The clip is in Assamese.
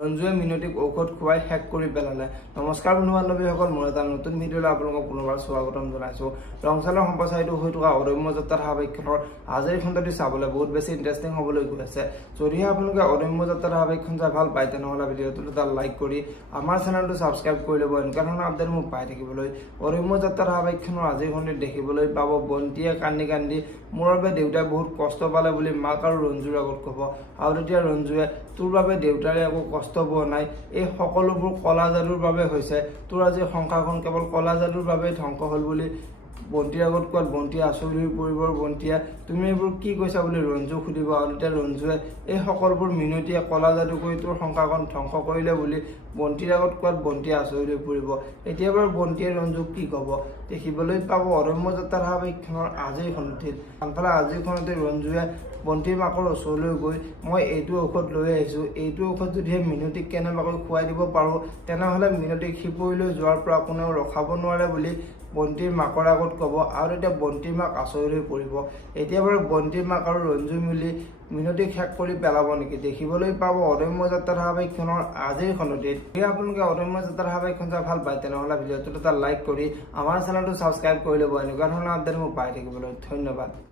ৰঞ্জুৱে মিনতিক ঔষধ খুৱাই শেষ কৰি পেলালে। নমস্কাৰ বন্ধু বান্ধৱীসকল, মই এটা নতুন ভিডিঅ'লৈ আপোনালোকক পুনৰবাৰ স্বাগতম জনাইছোঁ। ৰংচালৰ সম্প্ৰচাৰিত হৈ থকা অদম্য যাত্ৰাৰ ধাৰাবাহিকখনৰ আজিৰ খণ্ডটি চাবলৈ বহুত বেছি ইণ্টাৰেষ্টিং হ'বলৈ গৈ আছে। যদিহে আপোনালোকে অদম্য যাত্ৰাৰ ধাৰাবাহিকখন চাই ভাল পায়, তেনেহ'লে ভিডিঅ'টোত এটা লাইক কৰি আমাৰ চেনেলটো ছাবস্ক্ৰাইব কৰি ল'ব, এনেকুৱা ধৰণৰ আপডেট মোক পাই থাকিবলৈ। অদম্য যাত্ৰাৰ ধাৰাবাহিকখনৰ আজিৰ খণ্ডত দেখিবলৈ পাব বন্তিয়ে কান্দি কান্দি মোৰ বাবে দেউতাই বহুত কষ্ট পালে বুলি মাক আৰু ৰঞ্জুৰ আগত ক'ব, আৰু তেতিয়া ৰঞ্জুৱে তোৰ বাবে দেউতাৰে একো কষ্ট পোৱা নাই, এই সকলোবোৰ কলা যাদুৰ বাবে হৈছে, তোৰ আজি সংসাৰখন কেৱল কলা যাদুৰ বাবেই ধ্বংস হ'ল বুলি বন্তিৰ আগত কোৱাত বন্তিয়ে আচৰিত হৈ পৰিব। বন্তিয়ে তুমি এইবোৰ কি কৈছা বুলি ৰঞ্জুক সুধিব, আৰু তেতিয়া ৰঞ্জুৱে এই সকলোবোৰ মিনতিয়ে কলা যাদু কৰি তোৰ সংসাৰখন ধ্বংস কৰিলে বুলি বন্তিৰ আগত কোৱাত বন্তিয়ে আচৰিত হৈ পৰিব। এতিয়া বাৰু বন্তিয়ে ৰঞ্জুক কি ক'ব দেখিবলৈ পাব অদম্য যাত্ৰা ধাৰাবাহিকখনৰ আজিৰ খণ্ডটিত। আনফালে আজিৰ খণ্ডতে ৰঞ্জুৱে বন্তিৰ মাকৰ ওচৰলৈ গৈ মই এইটো ঔষধ লৈ আহিছোঁ, এইটো ঔষধ যদিহে মিনতিক কেনেবাকৈ খুৱাই দিব পাৰোঁ, তেনেহ'লে মিনতিক শিপৰিলৈ যোৱাৰ পৰা কোনেও ৰখাব নোৱাৰে বুলি বন্তিৰ মাকৰ আগত ক'ব, আৰু এতিয়া বন্তিৰ মাক আচৰিত হৈ পৰিব। এতিয়া বাৰু বন্তিৰ মাক আৰু ৰঞ্জু মিলি মিনতিক শেষ কৰি পেলাব নেকি দেখিবলৈ পাব অদম্য যাত্ৰা ধাৰাবাহিকখনৰ আজিৰ খণ্ডটিত। যদি আপোনালোকে অদম্য যাত্ৰা ধাৰাবাহিকখন চাই ভাল পায়, তেনেহ'লে ভিডিঅ'টোত এটা লাইক কৰি আমাৰ চেনেলটো ছাবস্ক্ৰাইব কৰি ল'ব, এনেকুৱা ধৰণৰ আপডেট মোক পাই থাকিবলৈ। ধন্যবাদ।